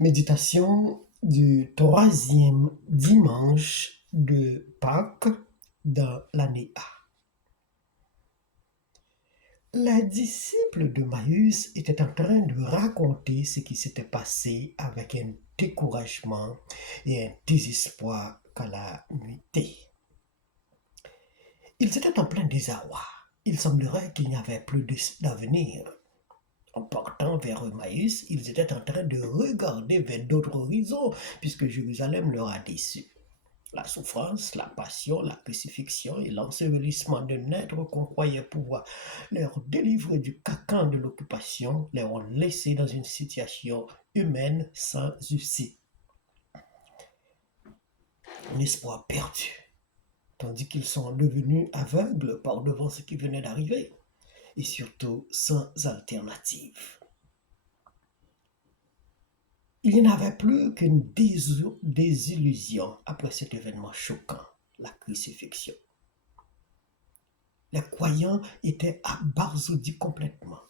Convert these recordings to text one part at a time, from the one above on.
Méditation du troisième dimanche de Pâques dans l'année A. Les disciples de Maüs étaient en train de raconter ce qui s'était passé avec un découragement et un désespoir calamiteux. Ils étaient en plein désarroi. Il semblerait qu'il n'y avait plus d'avenir. En partant vers Emmaüs, ils étaient en train de regarder vers d'autres horizons, puisque Jérusalem leur a déçus. La souffrance, la passion, la crucifixion et l'ensevelissement d'un être qu'on croyait pouvoir leur délivrer du cacan de l'occupation les ont laissés dans une situation humaine sans issue. Un espoir perdu, tandis qu'ils sont devenus aveugles par devant ce qui venait d'arriver, et surtout sans alternative. Il n'y en avait plus qu'une désillusion après cet événement choquant, la crucifixion. Les croyants étaient abasourdis complètement.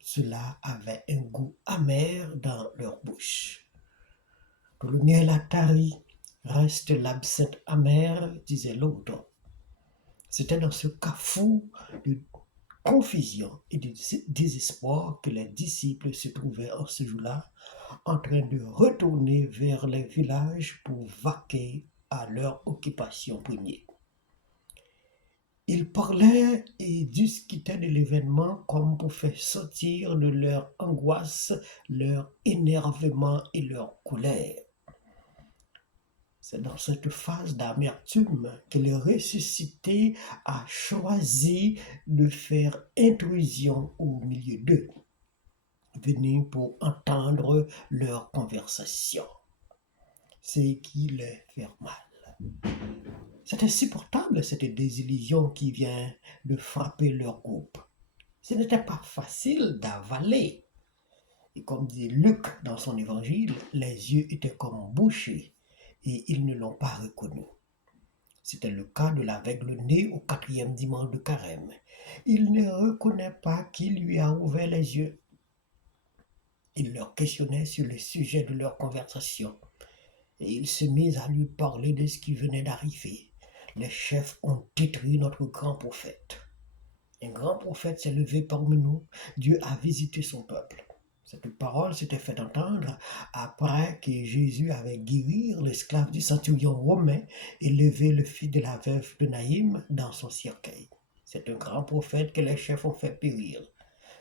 Cela avait un goût amer dans leur bouche. Tout le miel a tari, reste l'absinthe amère, disait l'autre. C'était dans ce carrefour de confusion et de désespoir que les disciples se trouvaient en ce jour-là, en train de retourner vers les villages pour vaquer à leur occupation première. Ils parlaient et discutaient de l'événement comme pour faire sortir de leur angoisse, leur énervement et leur colère. C'est dans cette phase d'amertume que le ressuscité a choisi de faire intrusion au milieu d'eux, venu pour entendre leur conversation, ce qui les fait mal. C'est insupportable cette désillusion qui vient de frapper leur groupe. Ce n'était pas facile d'avaler. Et comme dit Luc dans son évangile, les yeux étaient comme bouchés et ils ne l'ont pas reconnu. C'était le cas de l'aveugle né au 4e dimanche de Carême. Il ne reconnaît pas qui lui a ouvert les yeux. Il leur questionnait sur le sujet de leur conversation et il se mit à lui parler de ce qui venait d'arriver. Les chefs ont détruit notre grand prophète. Un grand prophète s'est levé parmi nous. Dieu a visité son peuple. Cette parole s'était fait entendre après que Jésus avait guéri l'esclave du centurion romain et levé le fils de la veuve de Naïm dans son cercueil. C'est un grand prophète que les chefs ont fait périr.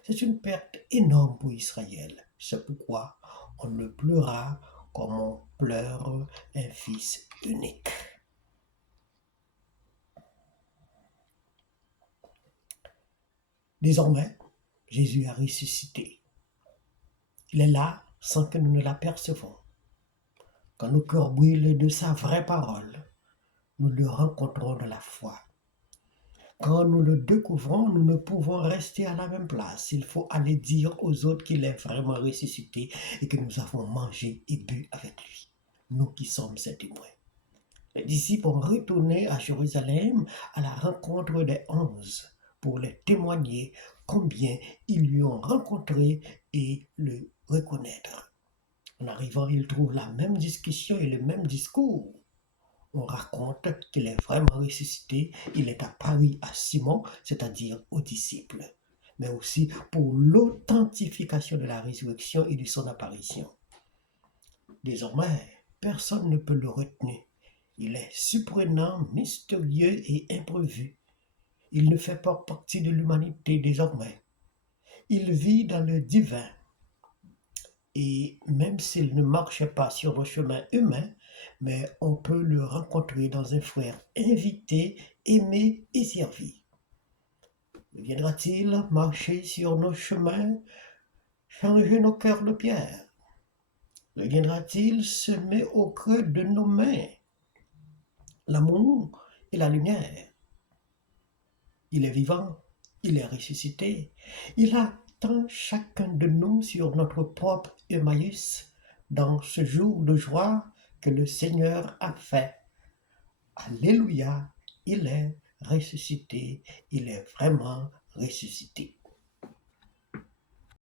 C'est une perte énorme pour Israël. C'est pourquoi on le pleura comme on pleure un fils unique. Désormais, Jésus a ressuscité. Il est là sans que nous ne l'apercevons. Quand nos cœurs brûlent de sa vraie parole, nous le rencontrons de la foi. Quand nous le découvrons, nous ne pouvons rester à la même place. Il faut aller dire aux autres qu'il est vraiment ressuscité et que nous avons mangé et bu avec lui. Nous qui sommes ses témoins. Les disciples ont retourné à Jérusalem à la rencontre des 11 pour les témoigner combien ils lui ont rencontré et le reconnaître. En arrivant, ils trouvent la même discussion et le même discours. On raconte qu'il est vraiment ressuscité, il est apparu à Simon, c'est-à-dire aux disciples, mais aussi pour l'authentification de la résurrection et de son apparition. Désormais, personne ne peut le retenir. Il est surprenant, mystérieux et imprévu. Il ne fait pas partie de l'humanité désormais. Il vit dans le divin. Et même s'il ne marchait pas sur le chemin humain, mais on peut le rencontrer dans un frère invité, aimé et servi. Viendra-t-il marcher sur nos chemins, changer nos cœurs de pierre? Viendra-t-il semer au creux de nos mains l'amour et la lumière? Il est vivant, il est ressuscité, il attend chacun de nous sur notre propre Emmaüs dans ce jour de joie que le Seigneur a fait. Alléluia, il est ressuscité, il est vraiment ressuscité.